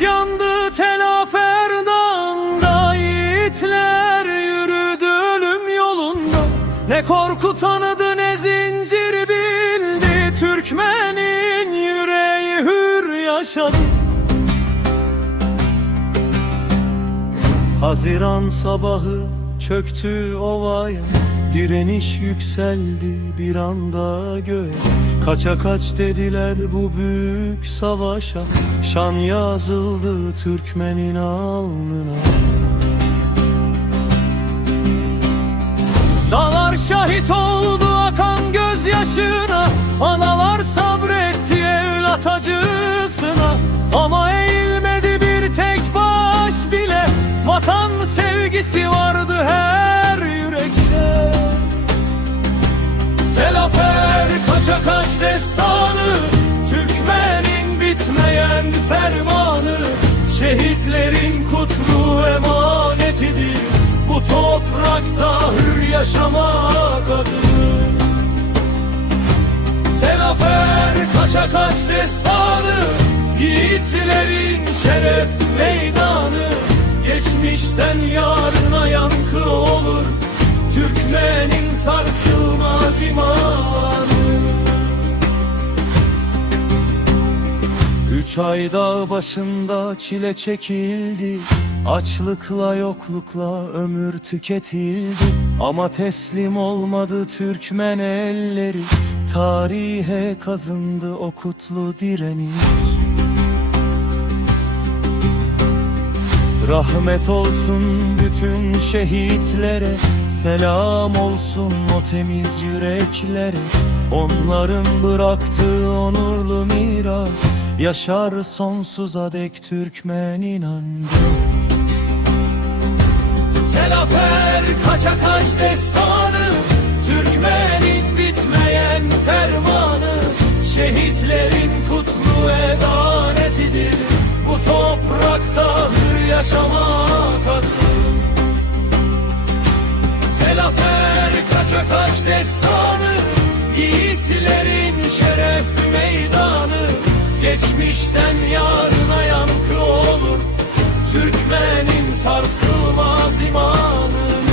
Ateş yandı Telafer Dağı'nda, yiğitler yürüdü ölüm yolunda. Ne korku tanıdı ne zincir bildi, Türkmenin yüreği hür yaşadı. Haziran sabahı çöktü ovaya, direniş yükseldi bir anda göğe. Kaça kaç dediler bu büyük savaşa, şan yazıldı Türkmenin alnına. Dağlar şahit oldu akan gözyaşına, analar sabretti evlat acısına. Ama eğilmedi bir tek baş bile, vatan sevgisi vardı her yürekte. Telafer kaça kaç destanı, Türkmenin bitmeyen fermanı. Şehitlerin kutlu emanetidir, bu toprakta hür yaşamak adı. Telafer kaça kaç destanı, yiğitlerin şeref meydanı. Geçmişten yarına yankı olur, Türkmenin sarsılmaz imanı. 3 ay dağ başında çile çekildi, açlıkla yoklukla ömür tüketildi. Ama teslim olmadı Türkmen elleri, tarihe kazındı o kutlu direniş. Rahmet olsun bütün şehitlere, selam olsun o temiz yüreklere. Onların bıraktığı onurlu miras yaşar sonsuza dek Türkmen inancı. Telafer kaça kaç destanı, Türkmenin bitmeyen fermanı. Şehitlerin kutlu emanetidir, bu toprakta hür yaşamak adı. Telafer kaça kaç destanı, yiğitlerin şeref meydanı. Geçmişten yarına yankı olur, Türkmenin sarsılmaz imanı.